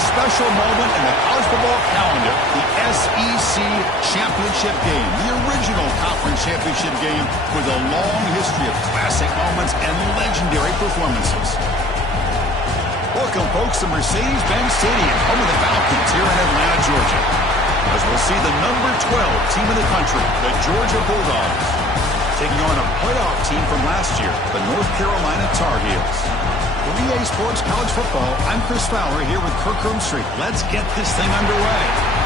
A special moment in the college football calendar, the SEC Championship game, the original conference championship game with a long history of classic moments and legendary performances. Welcome, folks, to Mercedes-Benz Stadium, home of the Falcons here in Atlanta, Georgia, as we'll see the number 12 team in the country, the Georgia Bulldogs, taking on a playoff team from last year, the North Carolina Tar Heels. For EA Sports College Football, I'm Chris Fowler here with Kirk Herbstreit. Let's get this thing underway.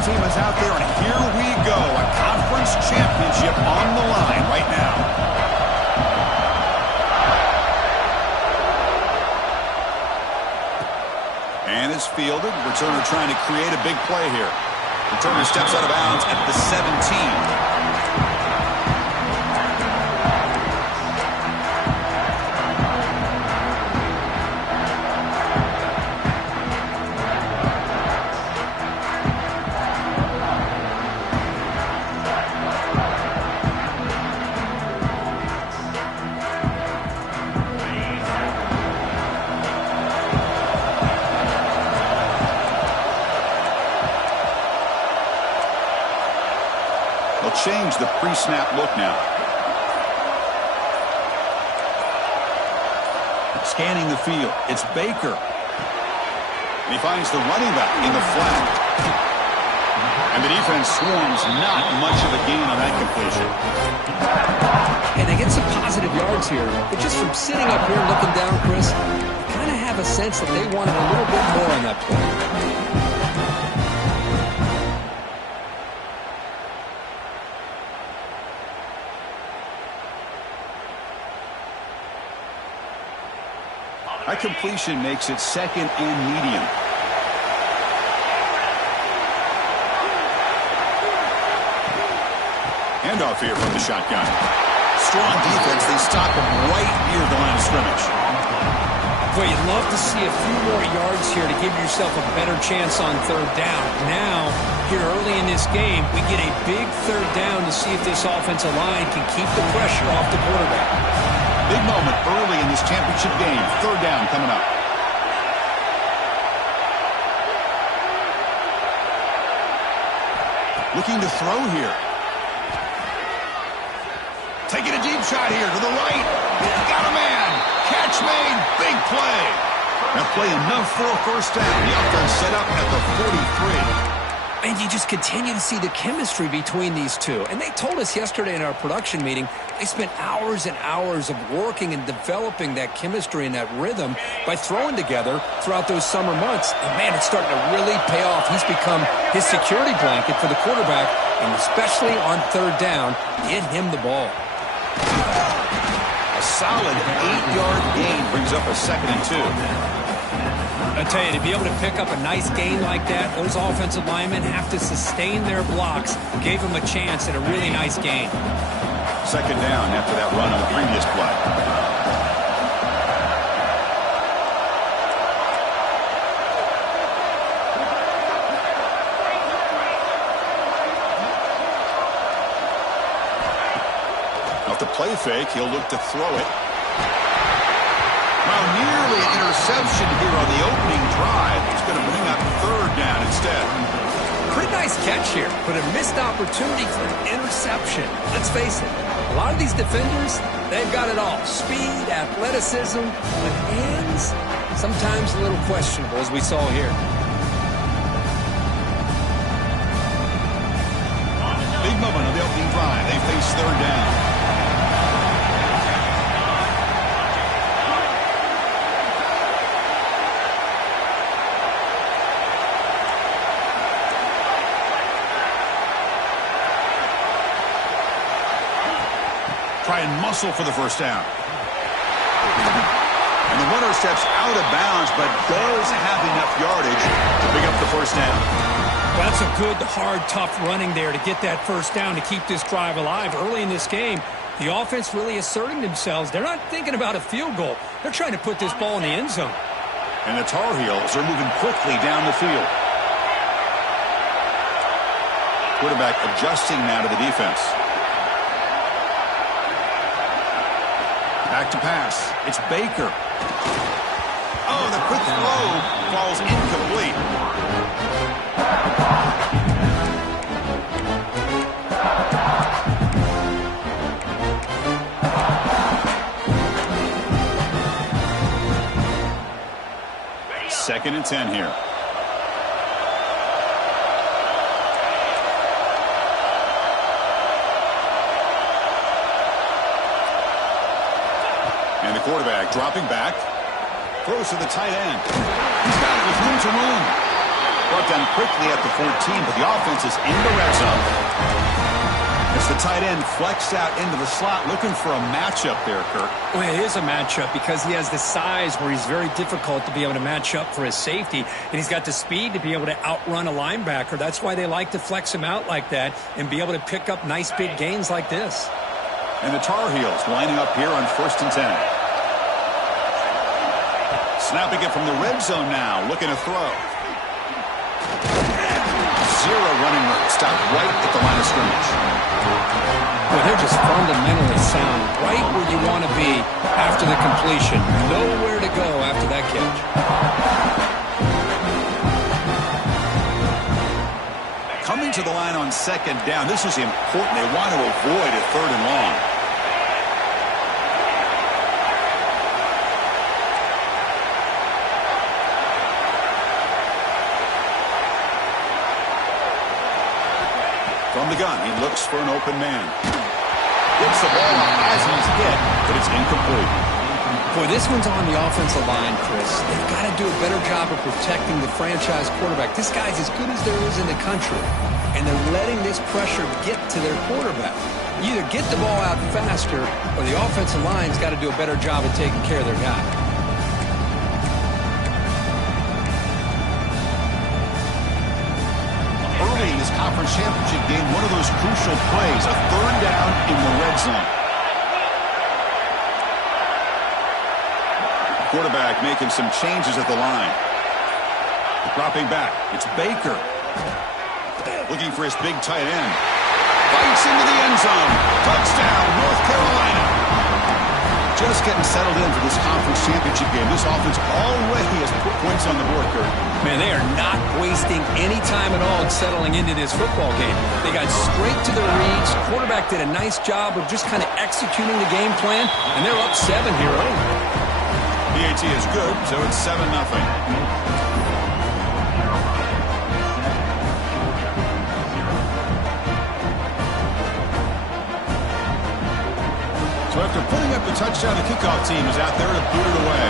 Team is out there, and here we go. A conference championship on the line right now. And it's fielded. Returner trying to create a big play here. Returner steps out of bounds at the 17. They'll change the pre-snap look now. Scanning the field. It's Baker. And he finds the running back in the flat. And the defense swarms. Not much of a gain on that completion. And they get some positive yards here. But just from sitting up here and looking down, Chris, you kind of have a sense that they wanted a little bit more on that play. That completion makes it second and medium. Handoff here from the shotgun. Strong defense. They stop him right near the line of scrimmage. Boy, you'd love to see a few more yards here to give yourself a better chance on third down. Now, here early in this game, we get a big third down to see if this offensive line can keep the pressure off the quarterback. Big moment early in this championship game. Third down coming up. Looking to throw here. Taking a deep shot here to the right. Got a man. Catch made. Big play. That play enough for a first down. The offense set up at the 43. And you just continue to see the chemistry between these two. And they told us yesterday in our production meeting, they spent hours and hours of working and developing that chemistry and that rhythm by throwing together throughout those summer months. And, man, it's starting to really pay off. He's become his security blanket for the quarterback, and especially on third down, get him the ball. A solid 8-yard gain brings up a 2nd and 2. I tell you, to be able to pick up a nice gain like that, those offensive linemen have to sustain their blocks. Gave them a chance at a really nice gain. Second down after that run on the previous play. Off the play fake, he'll look to throw it. Well, nearly an interception here on the opening drive. He's going to bring up third down instead. Pretty nice catch here, but a missed opportunity for an interception. Let's face it, a lot of these defenders, they've got it all. Speed, athleticism, but hands, sometimes a little questionable, as we saw here. Big moment on the opening drive. They face third down. Try and muscle for the first down. And the runner steps out of bounds, but does have enough yardage to pick up the first down. That's a good, hard, tough running there to get that first down to keep this drive alive. Early in this game, the offense really asserting themselves. They're not thinking about a field goal. They're trying to put this ball in the end zone. And the Tar Heels are moving quickly down the field. Quarterback adjusting now to the defense. Back to pass. It's Baker. Oh, the quick throw falls incomplete. Second and 10 here. And the quarterback dropping back. Throws to the tight end. He's got it with room to roam. Brought down quickly at the 14, but the offense is in the red zone. As the tight end flexed out into the slot, looking for a matchup there, Kirk. Well, it is a matchup because he has the size where he's very difficult to be able to match up for his safety, and he's got the speed to be able to outrun a linebacker. That's why they like to flex him out like that and be able to pick up nice big gains like this. And the Tar Heels lining up here on 1st and 10. Snapping it from the red zone now, looking to throw. Zero running room, stopped right at the line of scrimmage. Well, they're just fundamentally sound, right where you want to be after the completion. Nowhere to go after that catch. Coming to the line on 2nd down. This is important. They want to avoid a 3rd and long. From the gun, he looks for an open man. Gets the ball as he's hit, but it's incomplete. Boy, this one's on the offensive line, Chris. They've got to do a better job of protecting the franchise quarterback. This guy's as good as there is in the country, and they're letting this pressure get to their quarterback. You either get the ball out faster, or the offensive line's got to do a better job of taking care of their guy. Early in this conference championship game, one of those crucial plays, a 3rd down in the red zone. Quarterback making some changes at the line. Dropping back. It's Baker. Looking for his big tight end. Bites into the end zone. Touchdown, North Carolina. Just getting settled in for this conference championship game. This offense already has put points on the board, Kurt. Man, they are not wasting any time at all settling into this football game. They got straight to their reads. Quarterback did a nice job of just kind of executing the game plan, and they're up 7 here early. PAT is good, so it's 7-0. So after putting up the touchdown, the kickoff team is out there to boot it away.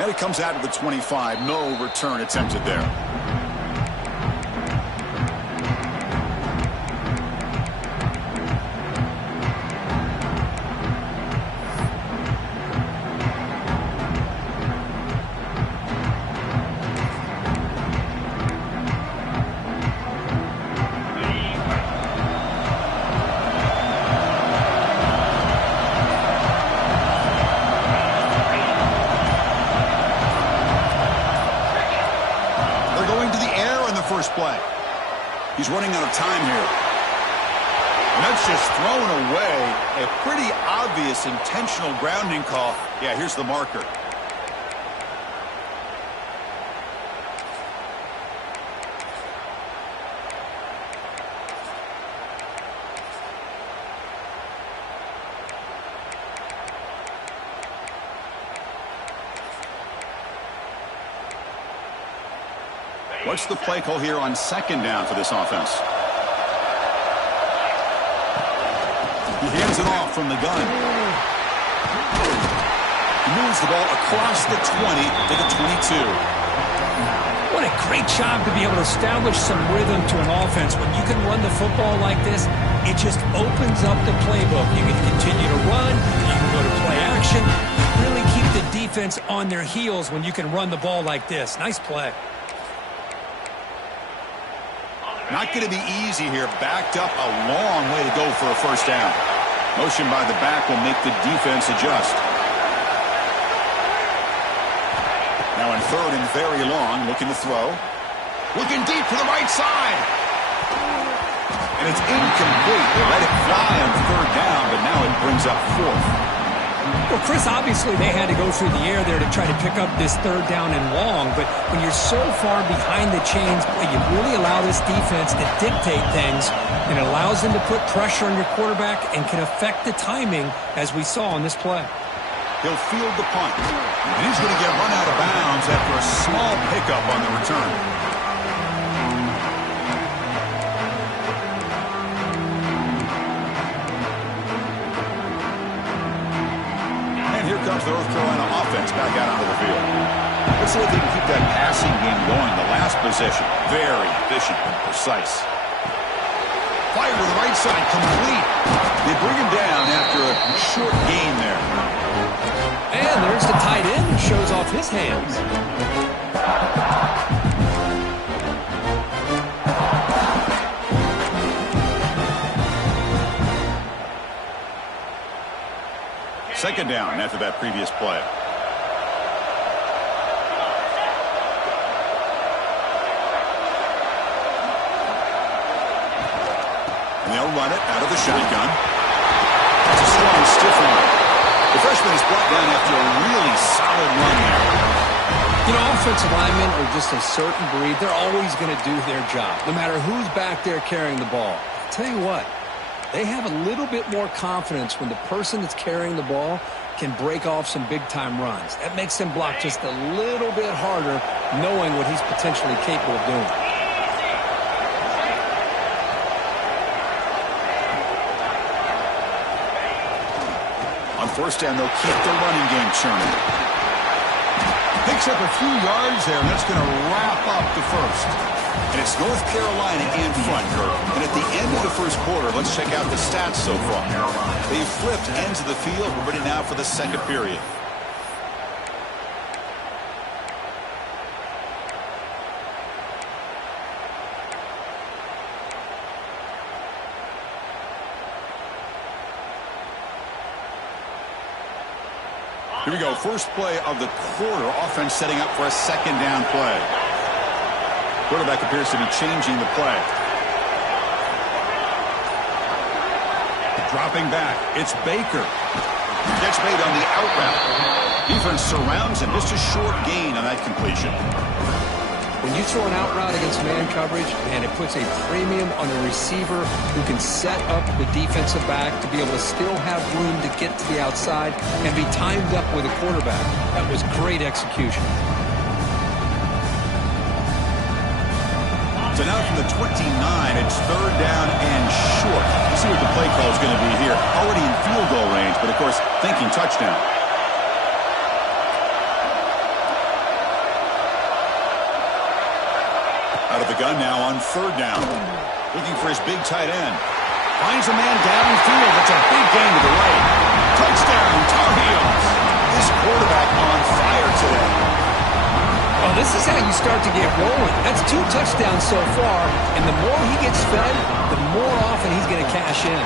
And it comes out to the 25. No return attempted there. Play. He's running out of time here. And that's just thrown away. A pretty obvious intentional grounding call. Yeah, here's the marker. What's the play call here on 2nd down for this offense? He hands it off from the gun. He moves the ball across the 20 to the 22. What a great job to be able to establish some rhythm to an offense. When you can run the football like this, it just opens up the playbook. You can continue to run. You can go to play action. Really keep the defense on their heels when you can run the ball like this. Nice play. Not going to be easy here. Backed up a long way to go for a first down. Motion by the back will make the defense adjust. Now in third and very long, looking to throw. Looking deep to the right side. And it's incomplete. They let it fly on third down, but now it brings up fourth. Well, Chris, obviously they had to go through the air there to try to pick up this third down and long, but when you're so far behind the chains, you really allow this defense to dictate things, and it allows them to put pressure on your quarterback and can affect the timing, as we saw on this play. He'll field the punt, and he's going to get run out of bounds after a small pickup on the return. Here comes the North Carolina offense back out onto the field. Let's see if they can keep that passing game going. The last possession, very efficient and precise. Fire to the right side, complete. They bring him down after a short gain there. And there's the tight end who shows off his hands. Second down after that previous play. And they'll run it out of the shotgun. It's a strong, stiff run. The freshman is brought down after a really solid run there. You know, offensive linemen are just a certain breed. They're always going to do their job, no matter who's back there carrying the ball. I'll tell you what. They have a little bit more confidence when the person that's carrying the ball can break off some big-time runs. That makes them block just a little bit harder, knowing what he's potentially capable of doing. On first down, they'll keep the running game churning. Picks up a few yards there, and that's going to wrap up the first. And it's North Carolina in front, Kirk. And at the end of the first quarter, let's check out the stats so far. They've flipped ends of the field. We're ready now for the second period. Here we go. First play of the quarter. Offense setting up for a second down play. Quarterback appears to be changing the play. Dropping back. It's Baker. Gets made on the out route. Defense surrounds him. Just a short gain on that completion. When you throw an out route against man coverage, man, it puts a premium on a receiver who can set up the defensive back to be able to still have room to get to the outside and be timed up with a quarterback. That was great execution. So now from the 29, it's third down and short. Let's see what the play call is going to be here. Already in field goal range, but of course, thinking touchdown. Out of the gun now on third down. Looking for his big tight end. Finds a man downfield. That's a big gain to the right. Touchdown, Tar Heels. This quarterback on fire today. Well, this is how you start to get rolling. That's 2 touchdowns so far, and the more he gets fed, the more often he's going to cash in.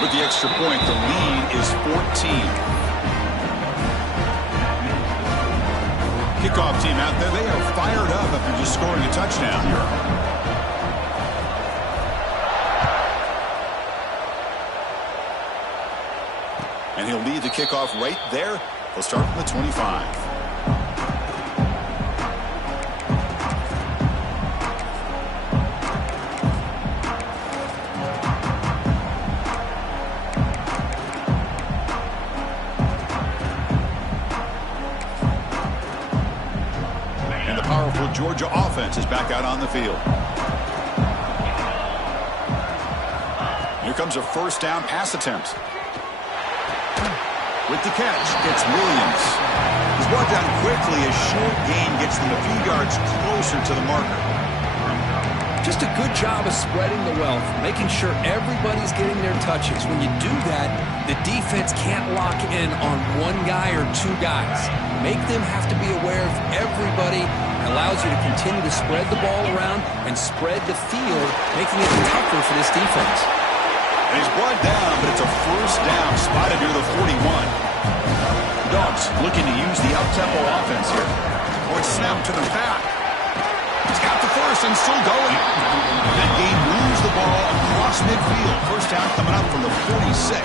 With the extra point, the lead is 14. Kickoff team out there, they are fired up after just scoring a touchdown here. And he'll lead the kickoff right there. He'll start from the 25. Georgia offense is back out on the field. Here comes a first down pass attempt. With the catch, it's Williams. He's brought down quickly. A short gain gets them a few yards closer to the marker. Just a good job of spreading the wealth, making sure everybody's getting their touches. When you do that, the defense can't lock in on one guy or two guys. Make them have to be aware of everybody. It allows you to continue to spread the ball around and spread the field, making it tougher for this defense. And he's brought down, but it's a first down, spotted near the 41. Dogs looking to use the up-tempo offense here. Oh, it's snapped to the back. He's got the first and still going. That game moves the ball across midfield. First down coming up from the 46.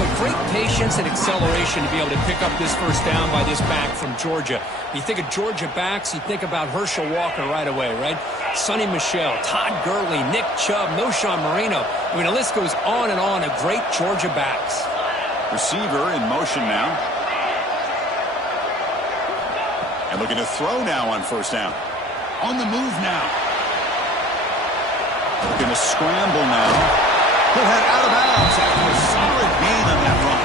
But great patience and acceleration to be able to pick up this first down by this back from Georgia. You think of Georgia backs, you think about Herschel Walker right away, right? Sonny Michel, Todd Gurley, Nick Chubb, Knowshon Moreno. I mean, the list goes on and on of great Georgia backs. Receiver in motion now. And looking to throw now on first down. On the move now. Looking to scramble now. He'll head out of bounds after a solid gain on that run.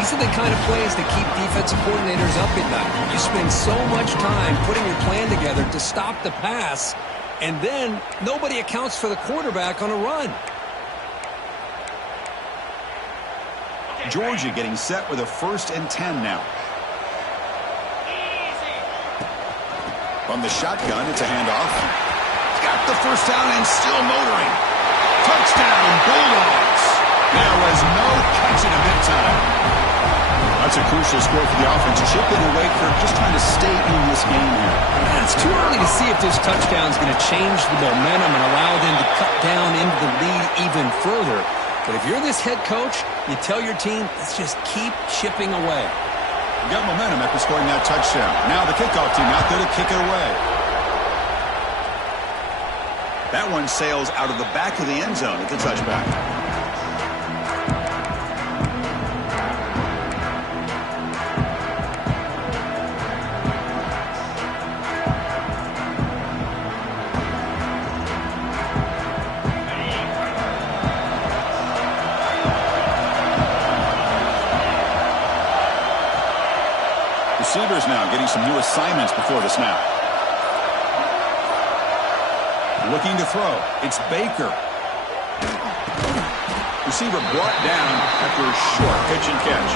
These are the kind of plays that keep defensive coordinators up at night. You spend so much time putting your plan together to stop the pass, and then nobody accounts for the quarterback on a run. Georgia getting set with a 1st and 10 now. From the shotgun, it's a handoff. Got the first down and still motoring. Touchdown, Bulldogs. There was no catching him in time. That's a crucial score for the offense. Chip in away for just trying to stay in this game here. It's too early to see if this touchdown is going to change the momentum and allow them to cut down into the lead even further. But if you're this head coach, you tell your team, let's just keep chipping away. Got momentum after scoring that touchdown. Now the kickoff team out there to kick it away. That one sails out of the back of the end zone at the touchback. Receivers now getting some new assignments before the snap. Looking to throw. It's Baker. Receiver brought down after a short pitch and catch.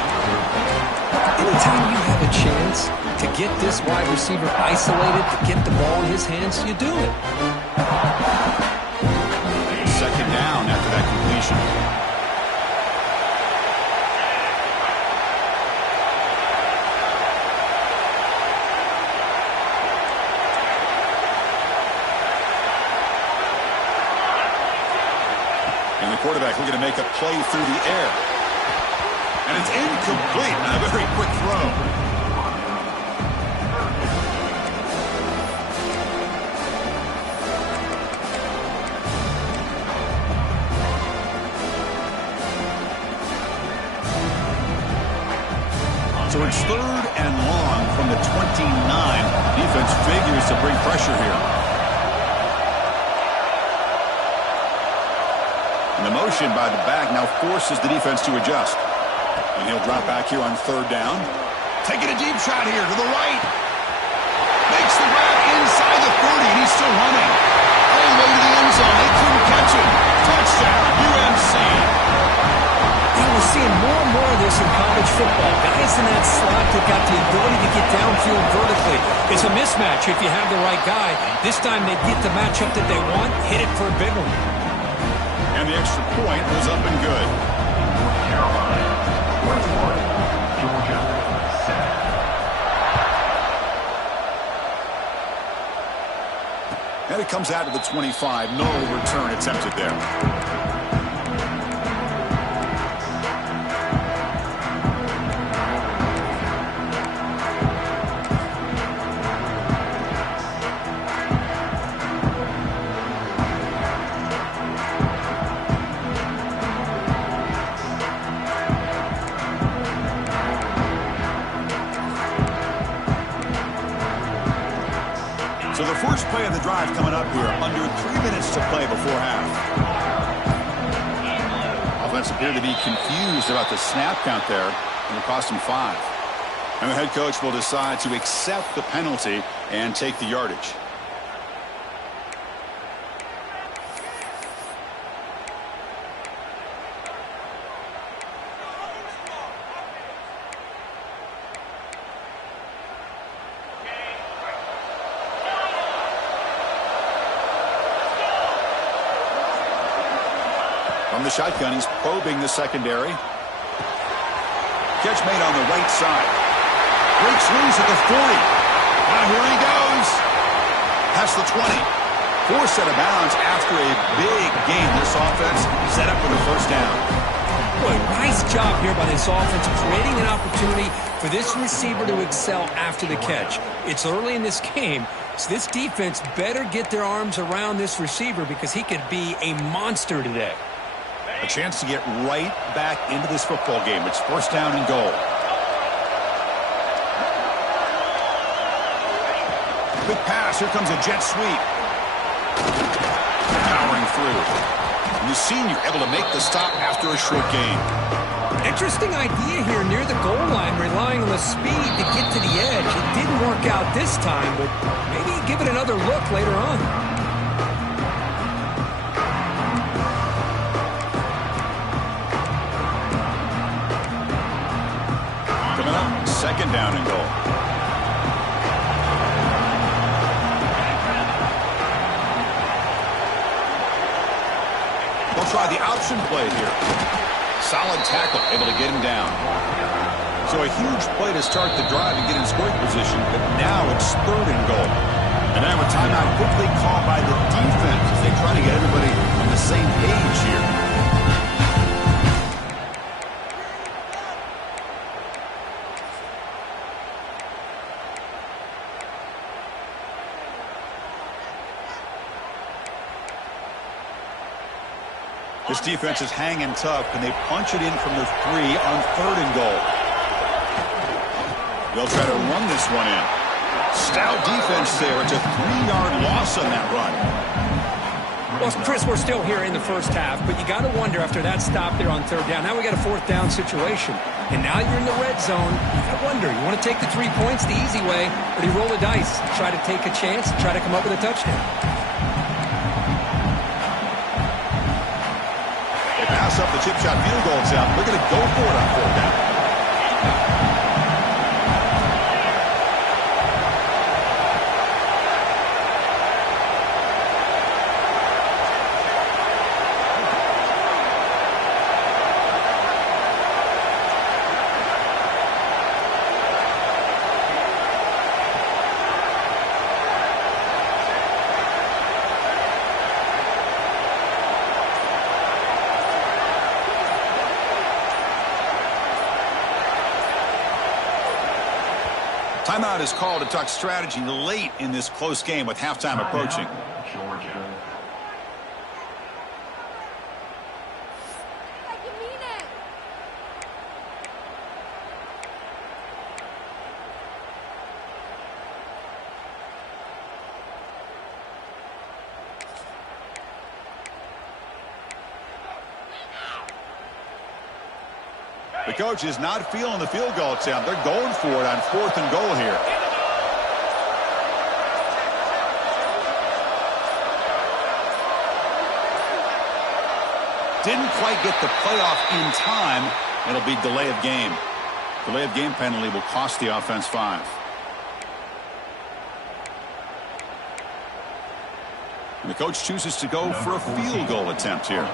Anytime you have a chance to get this wide receiver isolated, to get the ball in his hands, you do it. Second down after that completion. And the quarterback looking to make a play through the air. And it's incomplete on a very quick throw. So it's 3rd and long from the 29. Defense figures to bring pressure here. And the motion by the back now forces the defense to adjust. And he'll drop back here on 3rd down. Taking a deep shot here to the right. Makes the grab inside the 30, and he's still running. All the way to the end zone. They couldn't catch him. Touchdown, UMC. And we're seeing more and more of this in college football. Guys in that slot that got the ability to get downfield vertically. It's a mismatch if you have the right guy. This time they get the matchup that they want, hit it for a big one. And the extra point was up and good. And it comes out to the 25. No return attempted there. So the first play of the drive coming up here, under 3 minutes to play before half. Offense appeared to be confused about the snap count there, and it cost him 5. And the head coach will decide to accept the penalty and take the yardage. From the shotgun, he's probing the secondary. Catch made on the right side. Breaks loose at the 40. Now here he goes. Past the 20. Forced out of bounds after a big game. This offense set up for the first down. Boy, nice job here by this offense, creating an opportunity for this receiver to excel after the catch. It's early in this game, so this defense better get their arms around this receiver because he could be a monster today. A chance to get right back into this football game. It's first down and goal. Quick pass. Here comes a jet sweep. Powering through. And the senior able to make the stop after a short game. Interesting idea here near the goal line, relying on the speed to get to the edge. It didn't work out this time, but maybe give it another look later on. Second down and goal. They'll try the option play here. Solid tackle, able to get him down. So a huge play to start the drive and get in scoring position, but now it's third and goal. And now a timeout quickly called by the defense as they try to get everybody on the same page here. This defense is hanging tough, and they punch it in from the 3 on third and goal. They'll try to run this one in. Stout defense there. It's a 3-yard loss on that run. Well, Chris, we're still here in the first half, but you got to wonder after that stop there on third down. Now we got a fourth down situation, and now you're in the red zone. You got to wonder, you want to take the 3 points the easy way, or do you roll the dice, try to take a chance, and try to come up with a touchdown? Pass up the chip shot field goal attempt. They're going to go for it on fourth down. Timeout is called to talk strategy late in this close game with halftime approaching. The coach is not feeling the field goal attempt. They're going for it on fourth and goal here. Didn't quite get the playoff in time. It'll be delay of game. Delay of game penalty will cost the offense 5. And the coach chooses to go for a field goal attempt here.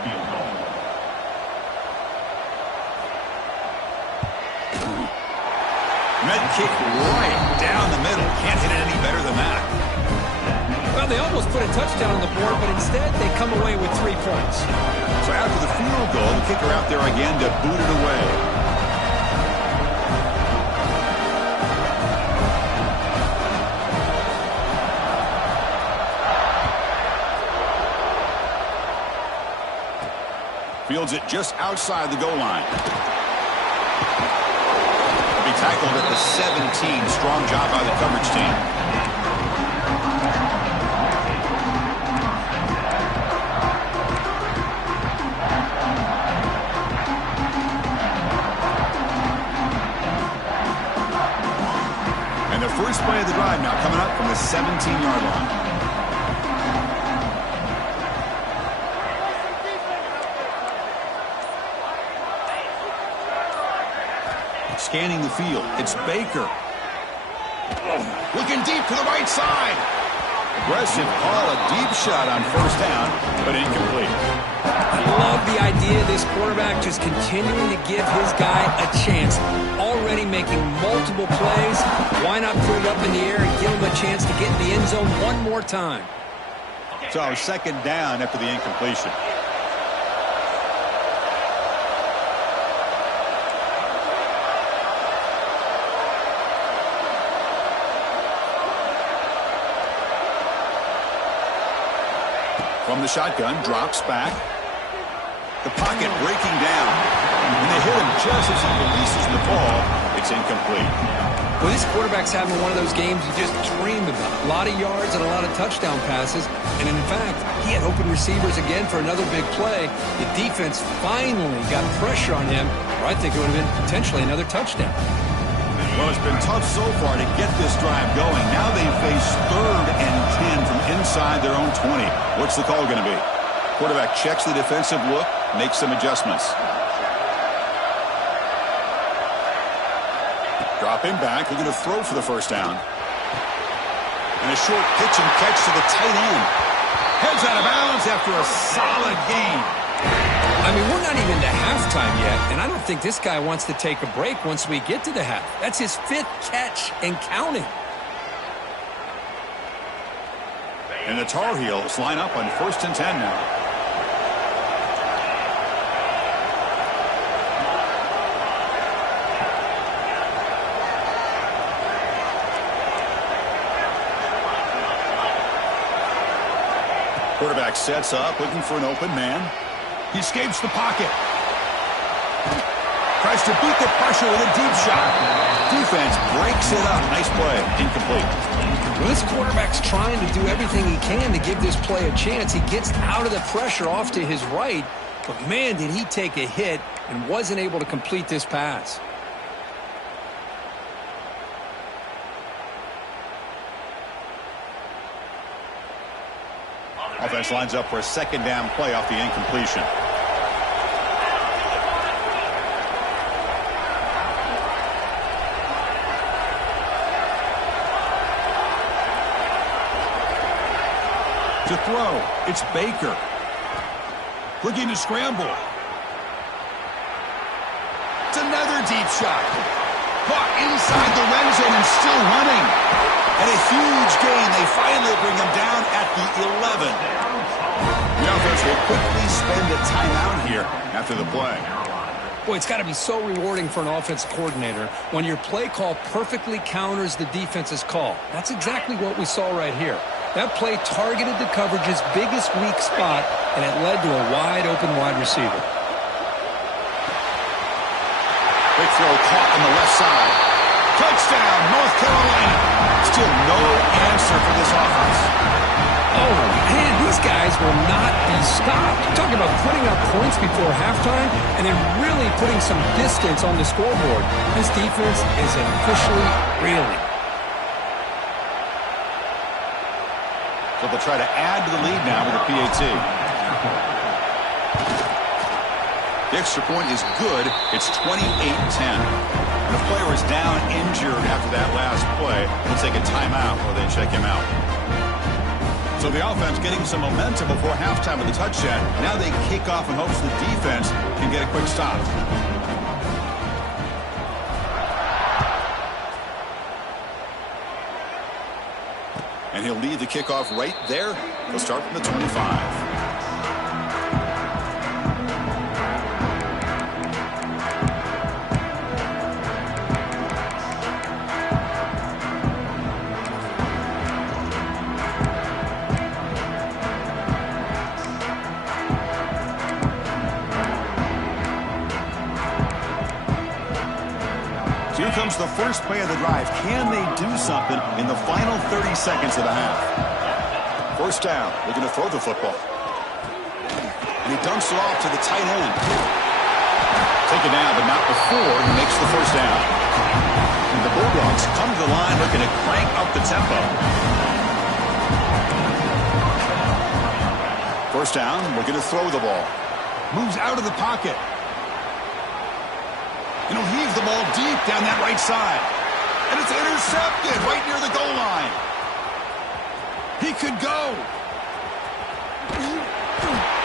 Med kick right down the middle. Can't hit it any better than that. Well, they almost put a touchdown on the board, but instead they come away with 3 points. So after the field goal, the kicker out there again to boot it away. Fields it just outside the goal line. Tackled at the 17. Strong job by the coverage team. first play of the drive now coming up from the 17-yard line. Scanning the field, it's Baker. Looking deep to the right side. Aggressive call, a deep shot on first down, but incomplete. I love the idea of this quarterback just continuing to give his guy a chance. Already making multiple plays. Why not put it up in the air and give him a chance to get in the end zone one more time? So second down after the incompletion. From the shotgun, drops back. The pocket breaking down. And they hit him just as he releases the ball. It's incomplete. Well, this quarterback's having one of those games you just dream about. A lot of yards and a lot of touchdown passes. And in fact, he had open receivers again for another big play. The defense finally got pressure on him, or I think it would have been potentially another touchdown. Well, it's been tough so far to get this drive going. Now they face 3rd and 10 from inside their own 20. What's the call going to be? Quarterback checks the defensive look, makes some adjustments. Dropping back, looking to throw for the first down. And a short pitch and catch to the tight end. Heads out of bounds after a solid game. I mean, we're not even to halftime yet, and I don't think this guy wants to take a break once we get to the half. That's his 5th catch and counting. And the Tar Heels line up on 1st and 10 now. Quarterback sets up, looking for an open man. He escapes the pocket. Tries to beat the pressure with a deep shot. Defense breaks it up. Nice play. Incomplete. Well, this quarterback's trying to do everything he can to give this play a chance. He gets out of the pressure off to his right, but man, did he take a hit and wasn't able to complete this pass. Offense lines up for a second down play off the incompletion. To throw, it's Baker. Looking to scramble. It's another deep shot. Caught inside the red zone and still running. And a huge gain. They finally bring him down at the 11. The offense will quickly spend a timeout here after the play. Boy, it's got to be so rewarding for an offensive coordinator when your play call perfectly counters the defense's call. That's exactly what we saw right here. That play targeted the coverage's biggest weak spot, and it led to a wide-open wide receiver. Big throw caught on the left side. Touchdown, North Carolina. Still no answer for this offense. Oh, man, these guys will not be stopped. Talking about putting up points before halftime and then really putting some distance on the scoreboard. This defense is officially reeling. So they'll try to add to the lead now with a PAT. The extra point is good. It's 28-10. The player is down injured after that last play. We'll take a timeout or they check him out. So the offense getting some momentum before halftime with the touchdown. Now they kick off in hopes the defense can get a quick stop. And he'll lead the kickoff right there. He'll start from the 25. Here comes the first play of the drive. Can they do something in the final 30 seconds of the half? First down. Looking to throw the football. And he dumps it off to the tight end. Taken down, but not before he makes the first down. And the Bulldogs come to the line looking to crank up the tempo. First down, looking to throw the ball. Moves out of the pocket. And he'll heave the ball deep down that right side. And it's intercepted right near the goal line. He could go.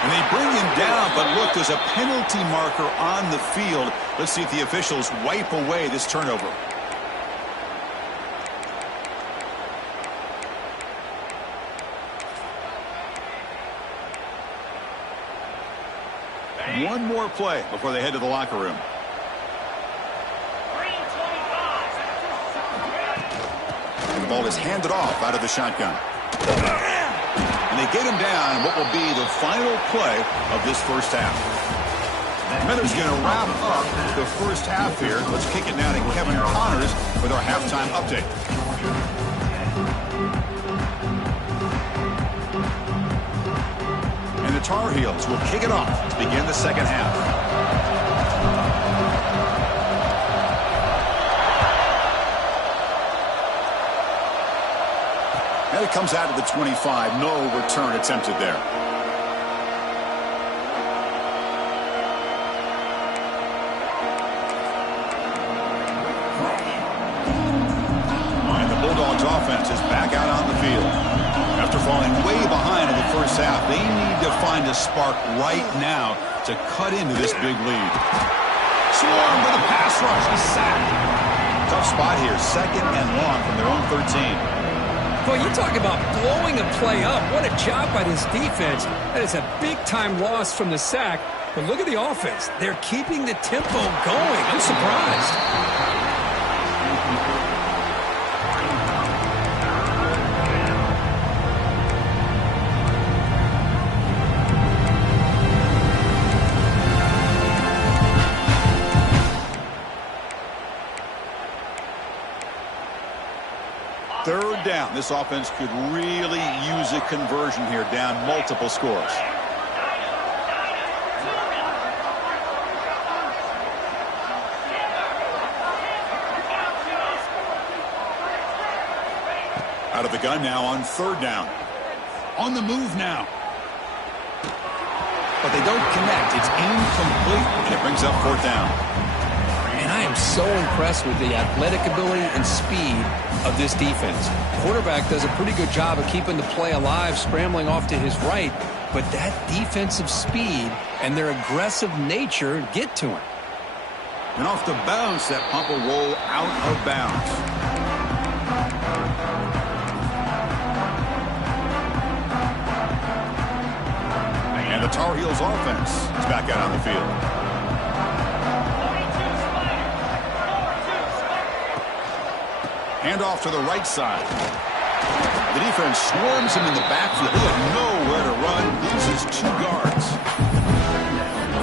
And they bring him down, but look, there's a penalty marker on the field. Let's see if the officials wipe away this turnover. One more play before they head to the locker room. And the ball is handed off out of the shotgun. And they get him down in what will be the final play of this first half. Miller's going to wrap up the first half here. Let's kick it now to Kevin Connors with our halftime update. And the Tar Heels will kick it off to begin the second half. And it comes out of the 25. No return attempted there. And the Bulldogs offense is back out on the field. After falling way behind in the first half, they need to find a spark right now to cut into this big lead. Swarm with a pass rush, a sack. Tough spot here, second and long from their own 13. Boy, you talk about blowing a play up. What a job by this defense. That is a big-time loss from the sack. But look at the offense. They're keeping the tempo going. I'm surprised. Third down. This offense could really use a conversion here, down multiple scores. Out of the gun now on third down. On the move now. But they don't connect. It's incomplete, and it brings up fourth down. And I am so impressed with the athletic ability and speed of this defense. Quarterback does a pretty good job of keeping the play alive, scrambling off to his right, but that defensive speed and their aggressive nature get to him. And off the bounce, that pump will roll out of bounds. And the Tar Heels offense is back out on the field. Hand off to the right side. The defense swarms him in the backfield. He had nowhere to run. Loses 2 guards.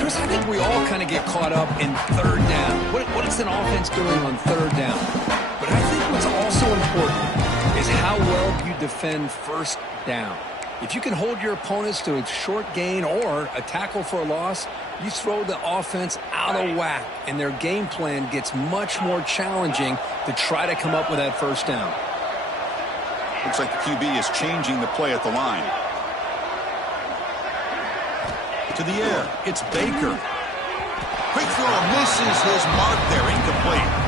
Chris, I think we all kind of get caught up in third down. What is an offense doing on third down? But I think what's also important is how well you defend first down. If you can hold your opponents to a short gain or a tackle for a loss, you throw the offense out of whack, and their game plan gets much more challenging to try to come up with that first down. Looks like the QB is changing the play at the line. To the air, it's Baker. Quick throw, misses his mark there, incomplete.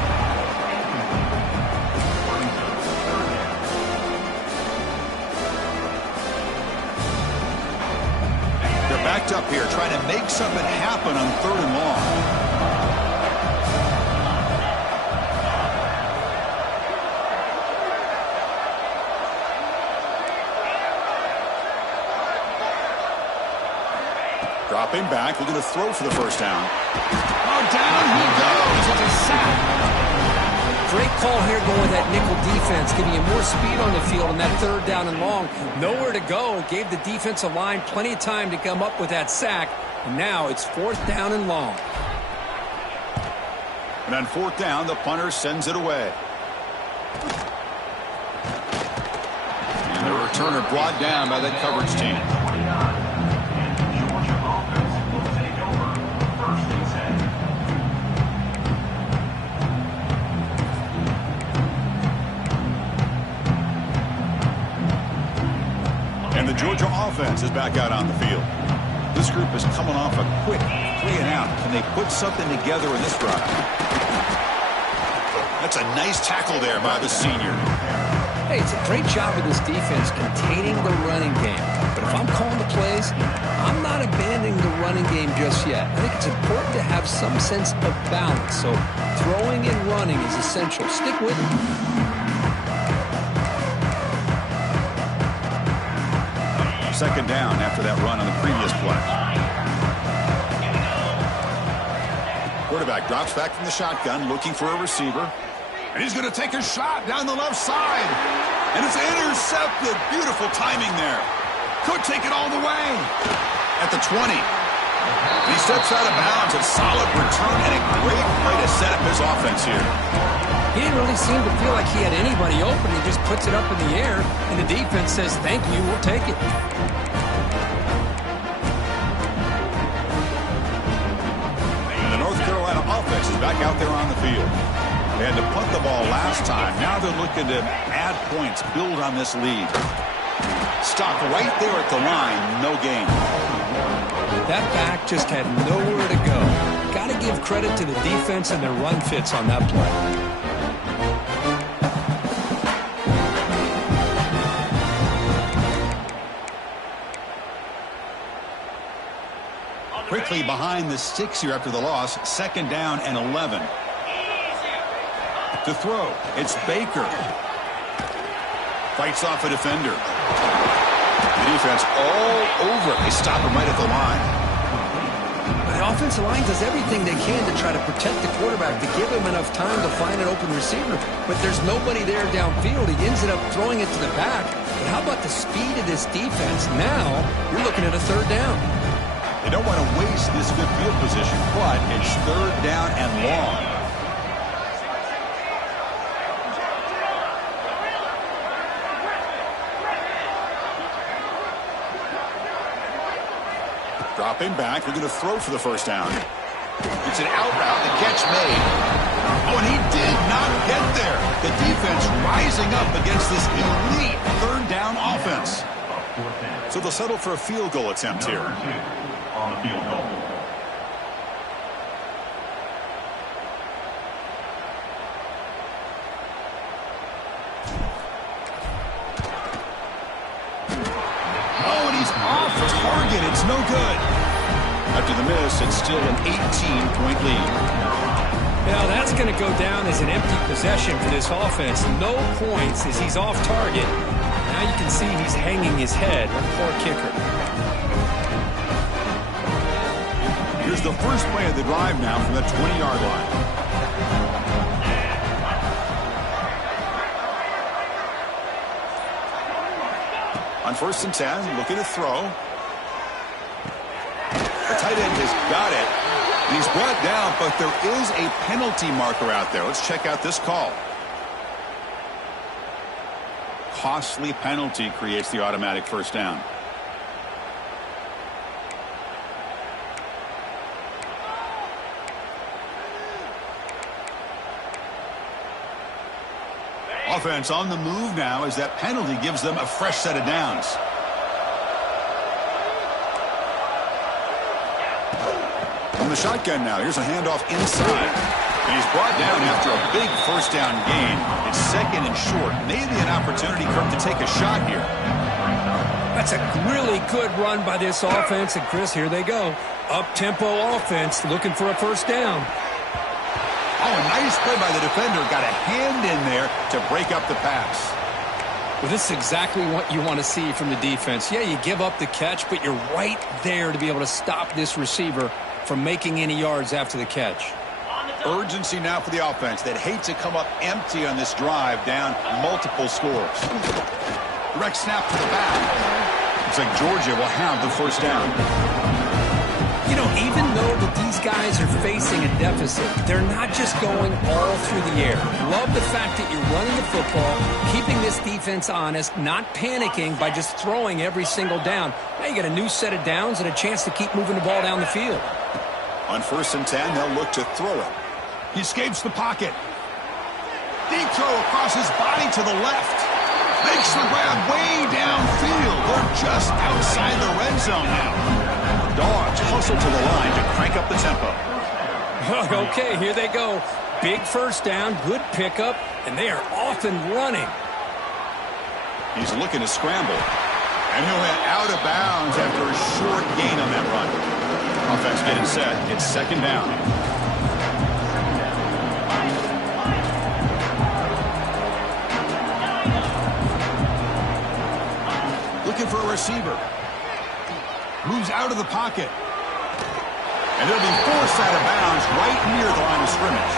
Backed up here, trying to make something happen on third and long. Dropping back, looking to throw for the first down. Oh, down he goes. It's a sack. Great call here going with that nickel defense, giving you more speed on the field on that third down and long. Nowhere to go. Gave the defensive line plenty of time to come up with that sack. And now it's fourth down and long. And on fourth down, the punter sends it away. And the returner brought down by the coverage team. Georgia offense is back out on the field. This group is coming off a quick 3-and-out. Can they put something together in this drive? That's a nice tackle there by the senior. Hey, it's a great job of this defense containing the running game. But if I'm calling the plays, I'm not abandoning the running game just yet. I think it's important to have some sense of balance. So throwing and running is essential. Stick with it. Second down after that run on the previous play. Quarterback drops back from the shotgun, looking for a receiver. And he's going to take a shot down the left side. And it's intercepted. Beautiful timing there. Could take it all the way. At the 20. He steps out of bounds. A solid return and a great way to set up his offense here. He didn't really seem to feel like he had anybody open. He just puts it up in the air, and the defense says, thank you, we'll take it. And the North Carolina offense is back out there on the field. They had to punt the ball last time. Now they're looking to add points, build on this lead. Stop right there at the line, no gain. That back just had nowhere to go. Got to give credit to the defense and their run fits on that play. Quickly behind the sticks here after the loss. Second down and 11. To throw, it's Baker. Fights off a defender. The defense all over. They stop him right at the line. The offensive line does everything they can to try to protect the quarterback, to give him enough time to find an open receiver. But there's nobody there downfield. He ends up throwing it to the back. But how about the speed of this defense? Now you're looking at a third down. They don't want to waste this good field position, but it's third down and long. Dropping back, they're going to throw for the first down. It's an out route, the catch made. Oh, and he did not get there. The defense rising up against this elite third down offense. So they'll settle for a field goal attempt here. On the field goal. Oh, and he's off target. It's no good. After the miss, it's still an 18-point lead. Now that's going to go down as an empty possession for this offense. No points as he's off target. Now you can see he's hanging his head. Poor kicker. Here's the first play of the drive now from the 20-yard line. On 1st and 10, looking to throw. The tight end has got it. And he's brought down, but there is a penalty marker out there. Let's check out this call. Costly penalty creates the automatic first down. Offense on the move now as that penalty gives them a fresh set of downs. From the shotgun now, here's a handoff inside. And he's brought down after a big first down gain. It's second and short. Maybe an opportunity for him to take a shot here. That's a really good run by this offense. And Chris, here they go. Up-tempo offense looking for a first down. Oh, a nice play by the defender. Got a hand in there to break up the pass. Well, this is exactly what you want to see from the defense. Yeah, you give up the catch, but you're right there to be able to stop this receiver from making any yards after the catch. Urgency now for the offense. They'd hate to come up empty on this drive, down multiple scores. Direct snap to the back. Looks like Georgia will have the first down. You know, even though that these guys are facing a deficit, they're not just going all through the air. Love the fact that you're running the football, keeping this defense honest, not panicking by just throwing every single down. Now you got a new set of downs and a chance to keep moving the ball down the field. On 1st and 10, they'll look to throw it. He escapes the pocket. Deep throw across his body to the left. Makes the grab way downfield. They're just outside the red zone now. Dogs hustle to the line to crank up the tempo. Okay, here they go. Big first down, good pickup, and they are off and running. He's looking to scramble. And he'll head out of bounds after a short gain on that run. Offense getting set. It's second down. Looking for a receiver. Moves out of the pocket. And he'll be forced out of bounds right near the line of scrimmage.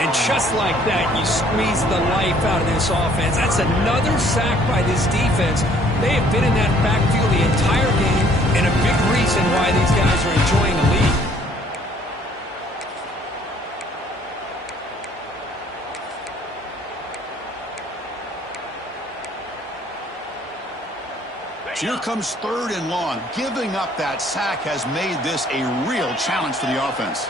And just like that, you squeeze the life out of this offense. That's another sack by this defense. They have been in that backfield the entire game, and a big reason why these guys are enjoying the lead. Here comes third and long. Giving up that sack has made this a real challenge for the offense.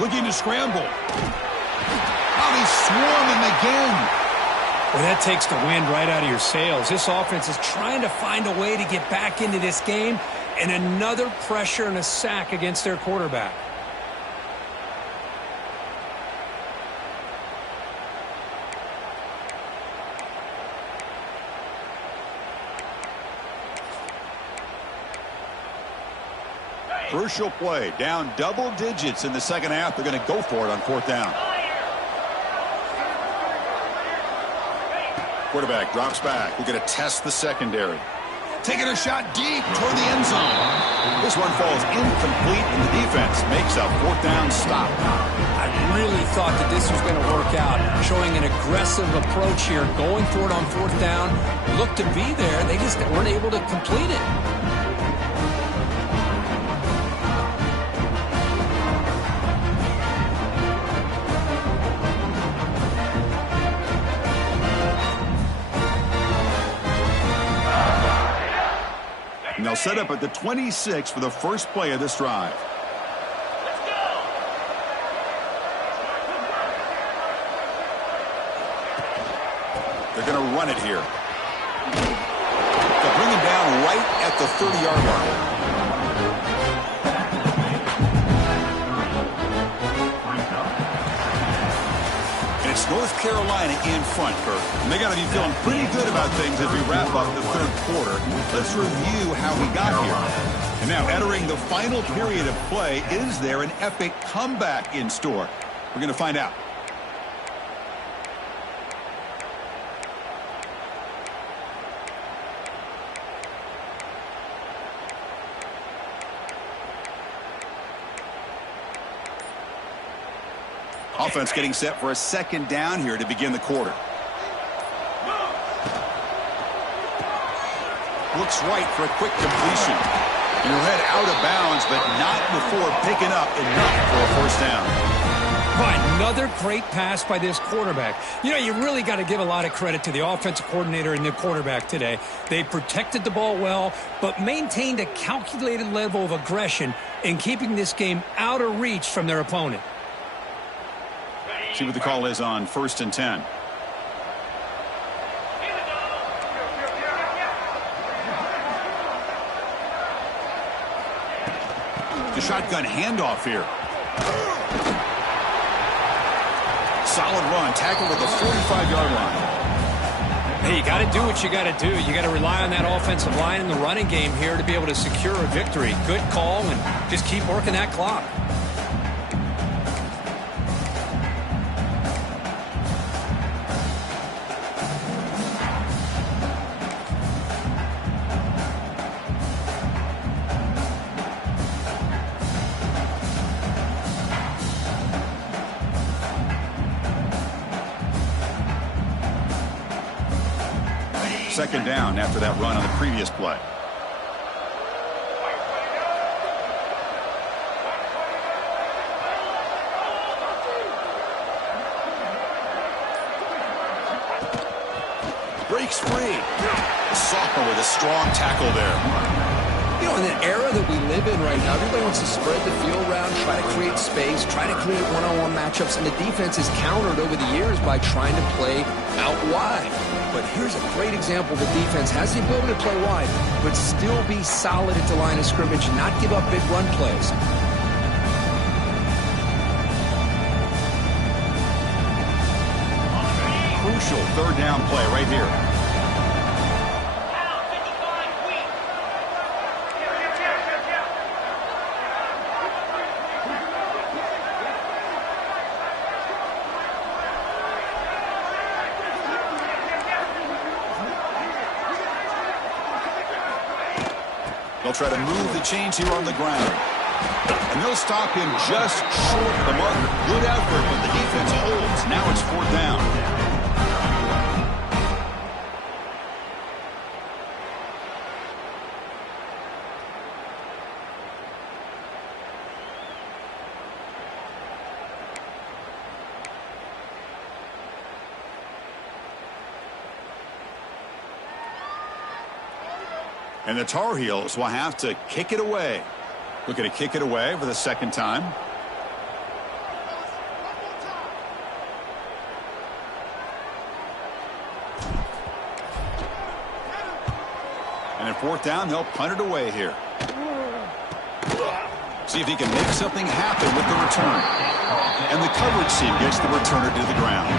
Looking to scramble. Oh, he's swarming again. Well, that takes the wind right out of your sails. This offense is trying to find a way to get back into this game, and another pressure and a sack against their quarterback. Crucial play. Down double digits in the second half. They're going to go for it on fourth down. Quarterback drops back. We're going to test the secondary. Taking a shot deep toward the end zone. This one falls incomplete, and the defense makes a fourth down stop. I really thought that this was going to work out, showing an aggressive approach here, going for it on fourth down. Looked to be there. They just weren't able to complete it. And they'll set up at the 26 for the first play of this drive. They're going to run it here. They'll bring him down right at the 30-yard line. It's North Carolina in front, Kirk. And they got to be feeling pretty good about things as we wrap up the third quarter. Let's review how we got here. And now entering the final period of play, is there an epic comeback in store? We're going to find out. Offense getting set for a second down here to begin the quarter. Looks right for a quick completion. And he'll head out of bounds, but not before picking up enough for a first down. Right, another great pass by this quarterback. You know, you really got to give a lot of credit to the offensive coordinator and the quarterback today. They protected the ball well, but maintained a calculated level of aggression in keeping this game out of reach from their opponent. See what the call is on 1st and 10. The shotgun handoff here. Solid run, tackled at the 45-yard line. Hey, you got to do what you got to do. You got to rely on that offensive line in the running game here to be able to secure a victory. Good call, and just keep working that clock. Second down after that run on the previous play. Breaks free. The sophomore with a strong tackle there. You know, know, in the era that we live in right now, everybody wants to spread the field around, try to create space, try to create one-on-one matchups, and the defense is countered over the years by trying to play out wide. But here's a great example. The defense has the ability to play wide, but still be solid at the line of scrimmage and not give up big run plays. Crucial third down play right here. They'll try to move the chains here on the ground. And they'll stop him just short of the marker. Good effort, but the defense holds. Now it's fourth down. And the Tar Heels will have to kick it away. Looking to kick it away for the second time. And at fourth down, they'll punt it away here. See if he can make something happen with the return. And the coverage team gets the returner to the ground.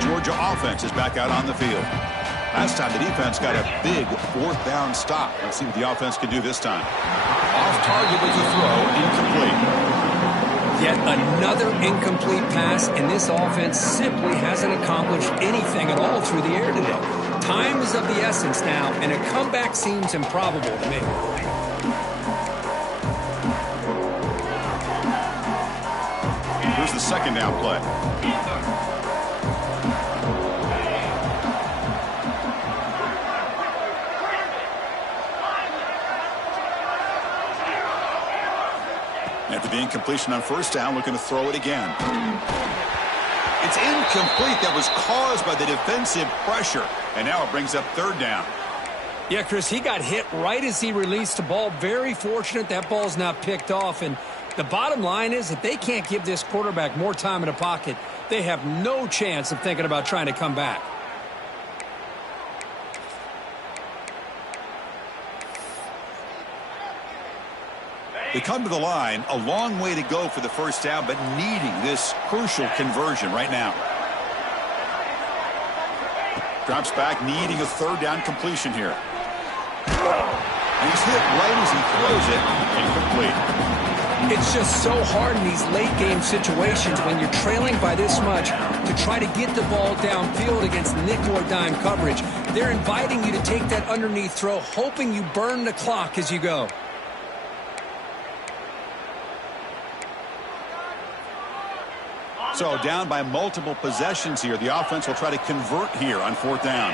Georgia offense is back out on the field. Last time the defense got a big fourth down stop. Let's see what the offense can do this time. Off target with the throw, incomplete. Yet another incomplete pass, and this offense simply hasn't accomplished anything at all through the air today. Time is of the essence now, and a comeback seems improbable to me. Here's the second down play. After the incompletion on first down, looking to throw it again. It's incomplete. That was caused by the defensive pressure. And now it brings up third down. Yeah, Chris, he got hit right as he released the ball. Very fortunate that ball's not picked off. And the bottom line is that they can't give this quarterback more time in the pocket. They have no chance of thinking about trying to come back. They come to the line, a long way to go for the first down, but needing this crucial conversion right now. Drops back, needing a third down completion here. And he's hit right as he throws it, incomplete. It's just so hard in these late-game situations when you're trailing by this much to try to get the ball downfield against nickel or dime coverage. They're inviting you to take that underneath throw, hoping you burn the clock as you go. So down by multiple possessions here. The offense will try to convert here on fourth down.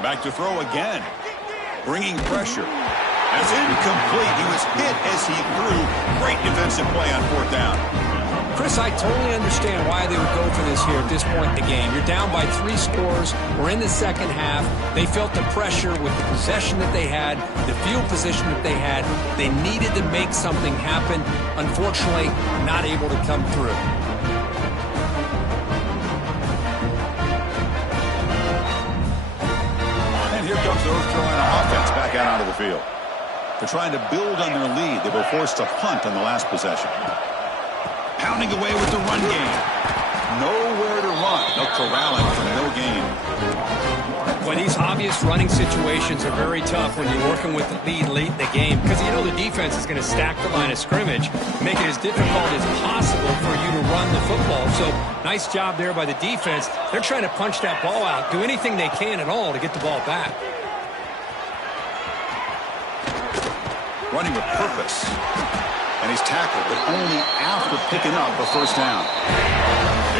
Back to throw again. Bringing pressure. That's incomplete. He was hit as he threw. Great defensive play on fourth down. Chris, I totally understand why they would go for this here at this point in the game. You're down by 3 scores. We're in the second half. They felt the pressure with the possession that they had, the field position that they had. They needed to make something happen. Unfortunately, not able to come through. And here comes the North Carolina offense back out onto the field. They're trying to build on their lead. They were forced to punt on the last possession. Pounding away with the run game. Nowhere to run. They'll corral him for no gain. Well, these obvious running situations are very tough when you're working with the lead late in the game because you know the defense is going to stack the line of scrimmage, make it as difficult as possible for you to run the football. So nice job there by the defense. They're trying to punch that ball out, do anything they can at all to get the ball back. Running with purpose. And he's tackled, but only after picking up a first down.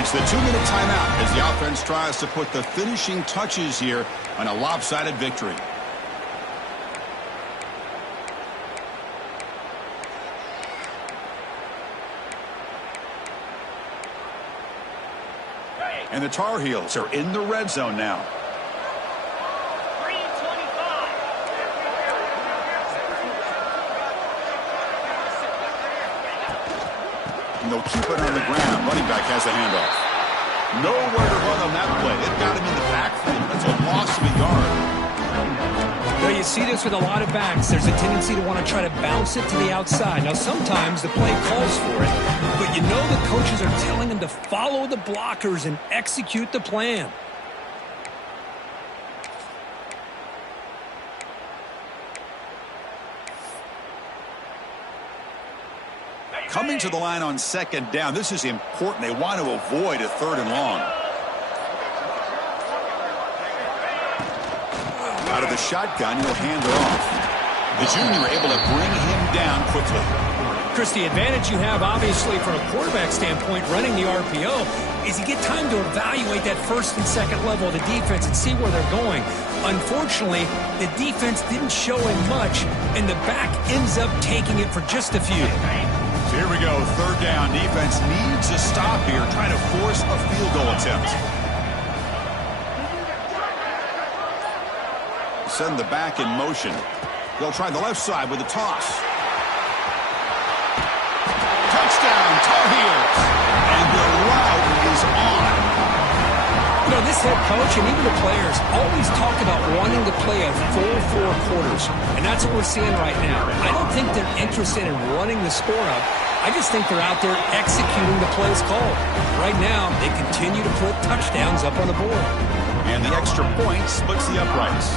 It's the 2-minute timeout as the offense tries to put the finishing touches here on a lopsided victory. And the Tar Heels are in the red zone now. And they'll keep it on the ground. Running back has the handoff. Nowhere to run on that play. They've got him in the backfield. That's a loss of a yard. Well, you see this with a lot of backs. There's a tendency to want to try to bounce it to the outside. Now, sometimes the play calls for it, but you know the coaches are telling them to follow the blockers and execute the plan. Coming to the line on second down. This is important. They want to avoid a 3rd and long. Out of the shotgun, he'll hand it off. The junior able to bring him down quickly. Chris, the advantage you have, obviously, from a quarterback standpoint, running the RPO, is you get time to evaluate that first and second level of the defense and see where they're going. Unfortunately, the defense didn't show him much, and the back ends up taking it for just a few. Here we go, 3rd down. Defense needs a stop here, trying to force a field goal attempt. Send the back in motion. They'll try the left side with a toss. Touchdown, Tar Heels. And the route is on. You know, this head coach and even the players always talk about wanting to play a full 4 quarters, and that's what we're seeing right now. I don't think they're interested in running the score up. I just think they're out there executing the plays called. Right now, they continue to put touchdowns up on the board. And the extra point splits the uprights.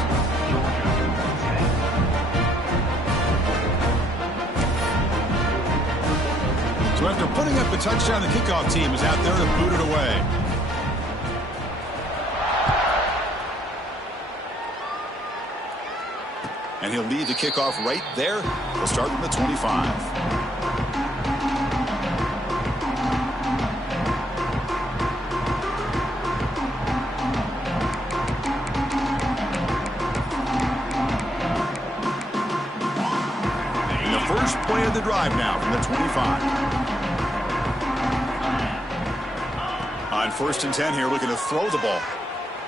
So after putting up the touchdown, the kickoff team is out there to boot it away. And he'll lead the kickoff right there. We'll start from the 25. First play of the drive now from the 25. On 1st and 10 here, looking to throw the ball.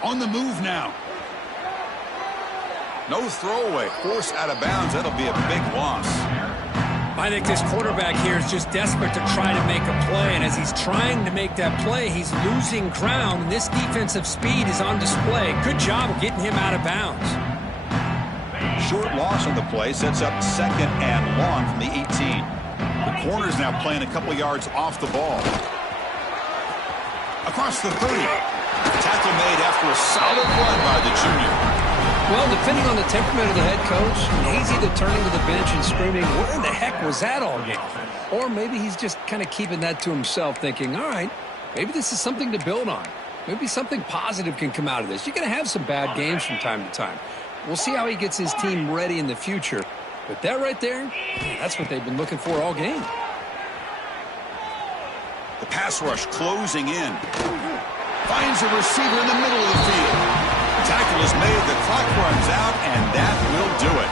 On the move now. No throwaway. Force out of bounds. That'll be a big loss. I think this quarterback here is just desperate to try to make a play, and as he's trying to make that play, he's losing ground, and this defensive speed is on display. Good job of getting him out of bounds. Short loss on the play sets up 2nd and long from the 18. The corner's now playing a couple yards off the ball. Across the 30. Tackle made after a solid run by the junior. Well, depending on the temperament of the head coach, he's either turning to the bench and screaming, where in the heck was that all game? Or maybe he's just kind of keeping that to himself, thinking, all right, maybe this is something to build on. Maybe something positive can come out of this. You're going to have some bad games from time to time. We'll see how he gets his team ready in the future. But that right there, that's what they've been looking for all game. The pass rush closing in. Finds a receiver in the middle of the field. The tackle is made, the clock runs out, and that will do it.